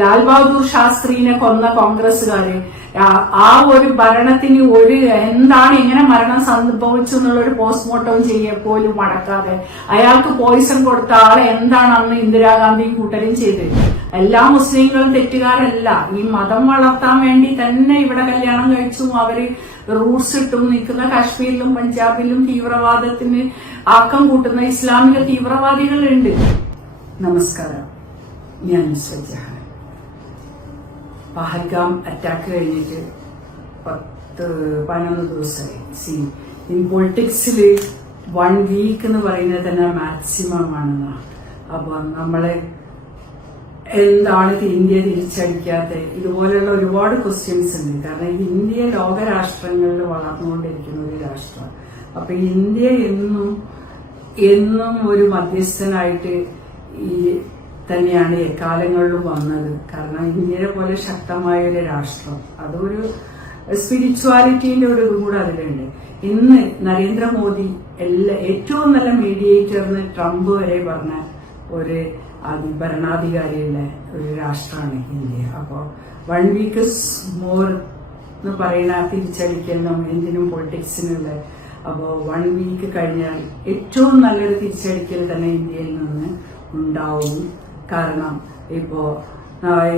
ലാൽ ബഹദൂർ ശാസ്ത്രീനെ കൊന്ന കോൺഗ്രസ്സുകാര് ആ ഒരു ഭരണത്തിന് എന്താണ് എങ്ങനെ മരണം സംഭവിച്ചു എന്നുള്ള ഒരു പോസ്റ്റ്മോർട്ടം പോലും അടക്കാതെ അയാൾക്ക് പോയിസൺ കൊടുത്ത ആളെ എന്താണ് അന്ന് ഇന്ദിരാഗാന്ധിയും കൂട്ടരും ചെയ്തത്? എല്ലാ മുസ്ലിങ്ങളും തെറ്റുകാരല്ല. ഈ മതം വളർത്താൻ വേണ്ടി തന്നെ ഇവിടെ കല്യാണം കഴിച്ചു അവര് റൂട്ട്സ് ഇട്ടും നിൽക്കുന്ന കാശ്മീരിലും പഞ്ചാബിലും തീവ്രവാദത്തിന് ആക്കം കൂട്ടുന്ന ഇസ്ലാമിക തീവ്രവാദികളുണ്ട്. നമസ്കാരം, ഞാൻ സജ്ജഹാൻ. പഹൽഗാം അറ്റാക്ക് കഴിഞ്ഞിട്ട് 10-11 ദിവസമായി. ഇൻ പൊളിറ്റിക്സിൽ 1 വീക്ക് എന്ന് പറയുന്നത് തന്നെ മാക്സിമം ആണെന്നാ. അപ്പൊ നമ്മളെ എന്താണ് ഇന്ത്യ തിരിച്ചടിക്കാത്ത, ഇതുപോലെയുള്ള ഒരുപാട് ക്വസ്റ്റ്യൻസ് ഉണ്ട്. കാരണം ഇന്ത്യ ലോകരാഷ്ട്രങ്ങളിൽ വളർന്നുകൊണ്ടിരിക്കുന്ന ഒരു രാഷ്ട്രം. അപ്പൊ ഇന്ത്യ എന്നും ഒരു മധ്യസ്ഥനായിട്ട് തന്നെയാണ് എക്കാലങ്ങളിലും വന്നത്. കാരണം ഇന്ത്യയെ പോലെ ശക്തമായ ഒരു രാഷ്ട്രം, അതൊരു സ്പിരിച്വാലിറ്റിന്റെ ഒരു ഇതും കൂടെ അതിലുണ്ട്. ഇന്ന് നരേന്ദ്രമോദി ഏറ്റവും നല്ല മീഡിയേറ്ററിന് ട്രംപ് വരെ പറഞ്ഞ ഒരു ഭരണാധികാരിയുള്ള ഒരു രാഷ്ട്രമാണ് ഇന്ത്യ. അപ്പോൾ 1 വീക്ക് മോർ എന്ന് പറയുന്ന തിരിച്ചടിക്കലും എന്തിനും പൊളിറ്റിക്സിനുള്ള. അപ്പോൾ 1 വീക്ക് കഴിഞ്ഞാൽ ഏറ്റവും നല്ലൊരു തിരിച്ചടിക്കൽ തന്നെ ഇന്ത്യയിൽ നിന്ന് ഉണ്ടാവും. കാരണം ഇപ്പോ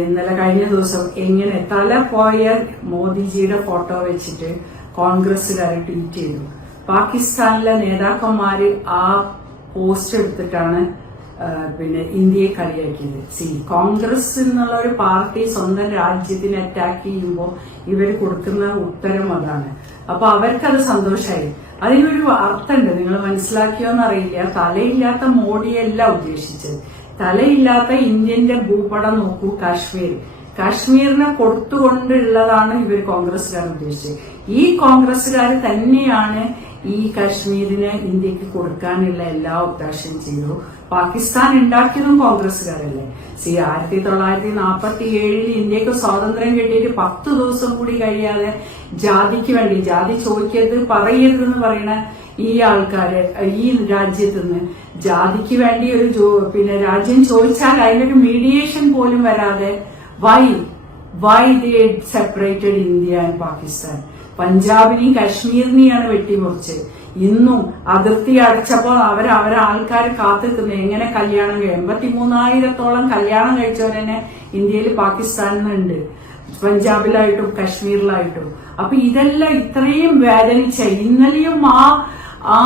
ഇന്നലെ കഴിഞ്ഞ ദിവസം എങ്ങനെ തല പോയ മോദിജിയുടെ ഫോട്ടോ വെച്ചിട്ട് കോൺഗ്രസ്സുകാർ ട്വീറ്റ് ചെയ്തു. പാകിസ്ഥാനിലെ നേതാക്കന്മാര് ആ പോസ്റ്റ് എടുത്തിട്ടാണ് പിന്നെ ഇന്ത്യയെ കളിയാക്കിയത്. കോൺഗ്രസ് എന്നുള്ള ഒരു പാർട്ടി സ്വന്തം രാജ്യത്തിനെ അറ്റാക്ക് ചെയ്യുമ്പോൾ ഇവർ കൊടുക്കുന്ന ഉത്തരം അതാണ്. അപ്പൊ അവർക്കത് സന്തോഷമായി. അതിനൊരു അർത്ഥമുണ്ട്, നിങ്ങൾ മനസ്സിലാക്കിയോന്നറിയില്ല. തലയില്ലാത്ത മോഡിയല്ല ഉദ്ദേശിച്ചത്. തലയില്ലാത്ത ഇന്ത്യന്റെ ഭൂപടം നോക്കൂ, കാശ്മീരിനെ കൊടുത്തുകൊണ്ടുള്ളതാണ് ഇവർ കോൺഗ്രസ്സുകാർ ഉദ്ദേശിച്ചത്. ഈ കോൺഗ്രസ്സുകാർ തന്നെയാണ് ഈ കാശ്മീരിനെ ഇന്ത്യക്ക് കൊടുക്കാനുള്ള എല്ലാ ഒത്താശയും ചെയ്തു. പാകിസ്ഥാൻ ഉണ്ടാക്കിയതും കോൺഗ്രസ്സുകാരല്ലേ. 1947 ഇന്ത്യക്ക് സ്വാതന്ത്ര്യം കിട്ടിയിട്ട് 10 ദിവസം കൂടി കഴിയാതെ ജാതിക്ക് വേണ്ടി, ജാതി ചോദിക്കരുത് പറയരുതെന്ന് പറയുന്ന ഈ ആൾക്കാര് ഈ രാജ്യത്ത് നിന്ന് ജാതിക്ക് വേണ്ടി പിന്നെ രാജ്യം ചോദിച്ചാൽ അതിനൊരു മീഡിയേഷൻ പോലും വരാതെ why they separated India and Pakistan. പഞ്ചാബിനെയും കാശ്മീരിനെയാണ് വെട്ടിമുറിച്ചത്. ഇന്നും അതിർത്തി അടച്ചപ്പോൾ അവരെ ആൾക്കാർ കാത്തിക്കുന്നത് എങ്ങനെ കല്യാണം 83,000-ഓളം കല്യാണം കഴിച്ചവരെന്നെ ഇന്ത്യയിൽ പാകിസ്ഥാനിലുണ്ട്, പഞ്ചാബിലായിട്ടും കാശ്മീരിലായിട്ടും. അപ്പൊ ഇതെല്ലാം ഇത്രയും വേദനിച്ച ഇന്നലെയും ആ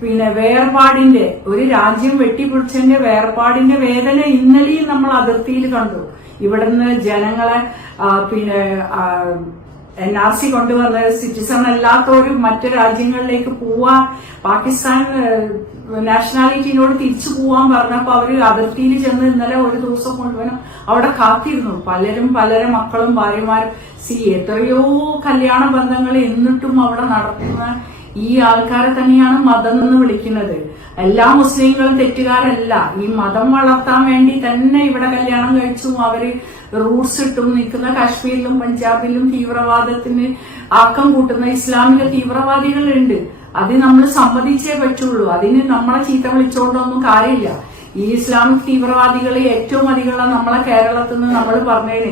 പിന്നെ വേർപാടിന്റെ, ഒരു രാജ്യം വെട്ടിപ്പിടിച്ചതിന്റെ വേർപാടിന്റെ വേദന ഇന്നലെയും നമ്മൾ അതിർത്തിയിൽ കണ്ടു. ഇവിടുന്ന് ജനങ്ങളെ പിന്നെ NRC കൊണ്ടുവന്ന സിറ്റിസൺ അല്ലാത്തവരും മറ്റു രാജ്യങ്ങളിലേക്ക് പോവാൻ, പാകിസ്ഥാൻ നാഷണാലിറ്റിനോട് തിരിച്ചു പോവാൻ പറഞ്ഞപ്പോ അവര് അതിർത്തിയിൽ ചെന്ന് ഇന്നലെ ഒരു ദിവസം മുഴുവനും അവിടെ കാത്തിരുന്നു. പലരും മക്കളും ഭാര്യമാരും എത്രയോ കല്യാണ ബന്ധങ്ങൾ എന്നിട്ടും അവിടെ നടത്തുന്ന ഈ ആൾക്കാരെ തന്നെയാണ് മതം എന്ന് വിളിക്കുന്നത്. എല്ലാ മുസ്ലിങ്ങളും തെറ്റുകാരല്ല. ഈ മതം വളർത്താൻ വേണ്ടി തന്നെ ഇവിടെ കല്യാണം കഴിച്ചു അവര് റൂട്ട്സ് ഇട്ടും നിൽക്കുന്ന കാശ്മീരിലും പഞ്ചാബിലും തീവ്രവാദത്തിന് ആക്കം കൂട്ടുന്ന ഇസ്ലാമിക തീവ്രവാദികളുണ്ട്. അത് നമ്മൾ സമ്മതിച്ചേ പറ്റുള്ളൂ. അതിന് നമ്മളെ ചീത്ത വിളിച്ചോണ്ടൊന്നും കാര്യമില്ല. ഈ ഇസ്ലാമിക് തീവ്രവാദികൾ ഏറ്റവും അധികമുള്ള നമ്മളെ കേരളത്തിൽ നിന്ന് നമ്മൾ പറഞ്ഞേനെ.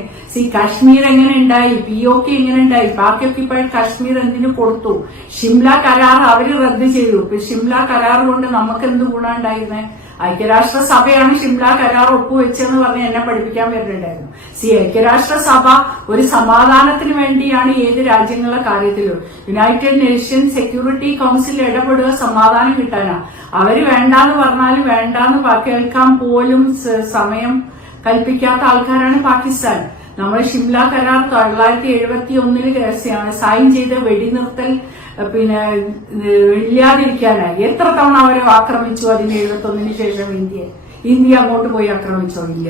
കാശ്മീർ എങ്ങനെ ഉണ്ടായി, POK എങ്ങനെ ഉണ്ടായി, പാക് ഒക്യുപ്പൈഡ് കാശ്മീർ എന്തിനു കൊടുത്തു, ഷിംല കരാർ അവര് റദ്ദ് ചെയ്തു. ഷിംല കരാർ കൊണ്ട് നമുക്ക് എന്ത് ഗുണം ഉണ്ടായിരുന്നേ? ഐക്യരാഷ്ട്രസഭയാണ് ഷിംല കരാർ ഒപ്പുവെച്ചെന്ന് പറഞ്ഞ് എന്നെ പഠിപ്പിക്കാൻ വരുന്നുണ്ടായിരുന്നു. ഐക്യരാഷ്ട്രസഭ ഒരു സമാധാനത്തിന് വേണ്ടിയാണ് ഏത് രാജ്യങ്ങളുടെ കാര്യത്തിലും. യുണൈറ്റഡ് നേഷൻസ് സെക്യൂരിറ്റി കൌൺസിൽ ഇടപെടുക സമാധാനം കിട്ടാനാ. അവര് വേണ്ടാന്ന് പറഞ്ഞാലും വേണ്ടാന്ന് കേൾക്കാൻ പോലും സമയം കൽപ്പിക്കാത്ത ആൾക്കാരാണ് പാകിസ്ഥാൻ. നമ്മൾ ഷിംല കരാർ 1971 സൈൻ ചെയ്ത വെടിനിർത്തൽ പിന്നെ ഇല്ലാതിരിക്കാനായി എത്ര തവണ അവരെ ആക്രമിച്ചു. 1971 ശേഷം ഇന്ത്യ അങ്ങോട്ട് പോയി ആക്രമിച്ചോ? ഇല്ല.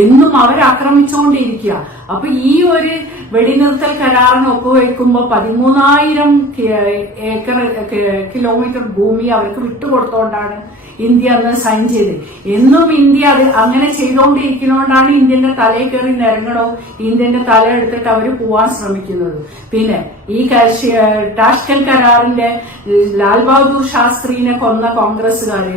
എന്നും അവരാക്രമിച്ചുകൊണ്ടിരിക്കുക. അപ്പൊ ഈ ഒരു വെടിനിർത്തൽ കരാറിന് ഒപ്പുവെക്കുമ്പോ 13,000 കിലോമീറ്റർ ഭൂമി അവർക്ക് വിട്ടുകൊടുത്തോണ്ടാണ് ഇന്ത്യ അന്ന് സൈൻ ചെയ്ത്. എന്നും ഇന്ത്യ അത് അങ്ങനെ ചെയ്തുകൊണ്ടിരിക്കുന്നതുകൊണ്ടാണ് ഇന്ത്യന്റെ തലയിൽ കയറി നിരങ്ങണോ, ഇന്ത്യന്റെ തല എടുത്തിട്ട് അവര് പോവാൻ ശ്രമിക്കുന്നത്. പിന്നെ ഈ ടാഷ്കൽ കരാറിന്റെ ലാൽ ബഹദൂർ ശാസ്ത്രീനെ കൊന്ന കോൺഗ്രസ്സുകാര്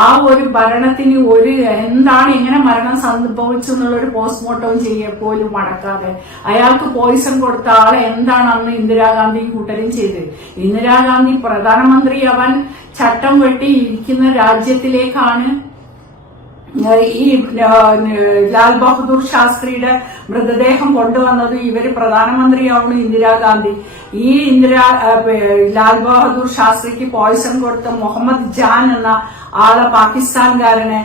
ആ ഒരു ഭരണത്തിന് ഒരു എന്താണ് എങ്ങനെ മരണം സംഭവിച്ചു എന്നുള്ള ഒരു പോസ്റ്റ്മോർട്ടം ചെയ്യപ്പോലും മടക്കാതെ അയാൾക്ക് പോയിസൺ കൊടുത്ത ആളെ എന്താണ് അന്ന് ഇന്ദിരാഗാന്ധി കൂട്ടരും ചെയ്തത്. ഇന്ദിരാഗാന്ധി പ്രധാനമന്ത്രി അവൻ ചട്ടം വെട്ടി ഇരിക്കുന്ന രാജ്യത്തിലേക്കാണ് ഈ ലാൽ ബഹദൂർ ശാസ്ത്രിയുടെ മൃതദേഹം കൊണ്ടുവന്നത്. ഇവര് പ്രധാനമന്ത്രിയാവുന്നു ഇന്ദിരാഗാന്ധി. ഈ ലാൽ ബഹദൂർ ശാസ്ത്രിക്ക് പോയിസൺ കൊടുത്ത മുഹമ്മദ് ജാൻ എന്ന ആളെ പാകിസ്ഥാൻകാരനെ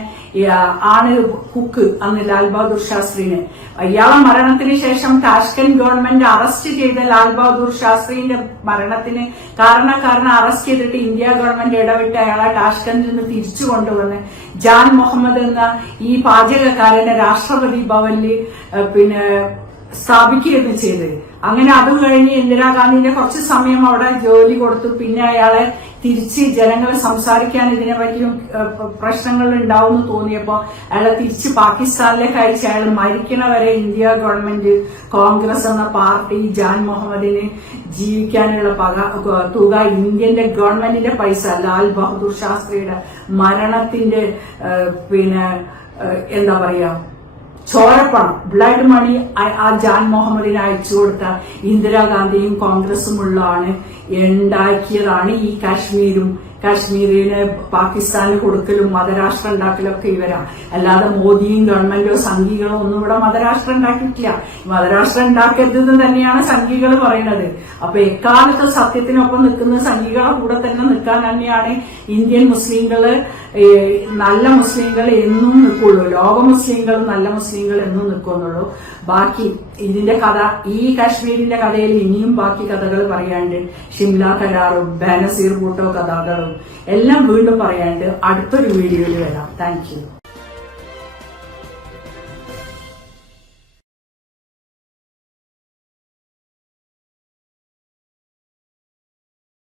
ആണ് കുക്ക് അന്ന് ലാൽ ബഹദൂർ ശാസ്ത്രിനെ. ഇയാളെ മരണത്തിന് ശേഷം താഷ്കന്റ് ഗവൺമെന്റ് അറസ്റ്റ് ചെയ്ത ലാൽ ബഹദൂർ ശാസ്ത്രിന്റെ മരണത്തിന് കാരണക്കാരനെ അറസ്റ്റ് ചെയ്തിട്ട് ഇന്ത്യ ഗവൺമെന്റ് ഇടപെട്ട് അയാളെ ടാഷ്കന്റിൽ നിന്ന് തിരിച്ചു കൊണ്ടുവന്ന് ജാൻ മുഹമ്മദ് എന്ന ഈ പാചകക്കാരനെ രാഷ്ട്രപതി ഭവനിൽ സ്ഥാപിക്കുകയാണ് ചെയ്തത്. അങ്ങനെ അതും കഴിഞ്ഞ് ഇന്ദിരാഗാന്ധിന്റെ കുറച്ച് സമയം അവിടെ ജോലി കൊടുത്തു. പിന്നെ അയാളെ തിരിച്ച് ജനങ്ങളെ സംസാരിക്കാൻ ഇതിനെ പറ്റിയും പ്രശ്നങ്ങൾ ഉണ്ടാവുമെന്ന് തോന്നിയപ്പോ അയാളെ തിരിച്ച് പാകിസ്ഥാനിലേക്ക് അയച്ച് അയാൾ മരിക്കണവരെ ഇന്ത്യ ഗവൺമെന്റ് കോൺഗ്രസ് എന്ന പാർട്ടി ജാൻ മുഹമ്മദിന് ജീവിക്കാനുള്ള തുക ഇന്ത്യന്റെ ഗവൺമെന്റിന്റെ പൈസ ലാൽ ബഹദൂർ ശാസ്ത്രിയുടെ മരണത്തിന്റെ എന്താ പറയാ ചോരപ്പണം ബ്ലഡ് മണി ആ ജാൻ മുഹമ്മദിന് അയച്ചു കൊടുത്ത ഇന്ദിരാഗാന്ധിയും കോൺഗ്രസുമുള്ളതാണ് ഉണ്ടാക്കിയതാണ് ഈ കാശ്മീരിന് പാകിസ്ഥാനിൽ കൊടുക്കലും മതരാഷ്ട്രം ഉണ്ടാക്കലും ഒക്കെ ഇവരാ. അല്ലാതെ മോദിയും ഗവൺമെന്റോ സംഘികളോ ഒന്നും ഇവിടെ മതരാഷ്ട്രം ഉണ്ടാക്കിയിട്ടില്ല. മതരാഷ്ട്രം ഉണ്ടാക്കരുതെന്ന് തന്നെയാണ് സംഘികൾ പറയുന്നത്. അപ്പൊ എക്കാലത്ത് സത്യത്തിനൊപ്പം നിൽക്കുന്ന സംഘികളെ കൂടെ തന്നെ നിൽക്കാൻ തന്നെയാണ് ഇന്ത്യൻ മുസ്ലിങ്ങള് നല്ല മുസ്ലിങ്ങൾ എന്നും നിൽക്കുള്ളൂ. ലോക മുസ്ലിങ്ങളും നല്ല മുസ്ലിങ്ങൾ എന്നും നിൽക്കുന്നുള്ളൂ. ബാക്കി ഇതിന്റെ കഥ, ഈ കാശ്മീരിന്റെ കഥയിൽ ഇനിയും ബാക്കി കഥകൾ പറയാണ്ട്, ഷിംല കരാറും ബേനസീർ ഭൂട്ടോ കഥകളും എല്ലാം വീണ്ടും പറയാണ്ട് അടുത്തൊരു വീഡിയോയിൽ വരാം. Thank you.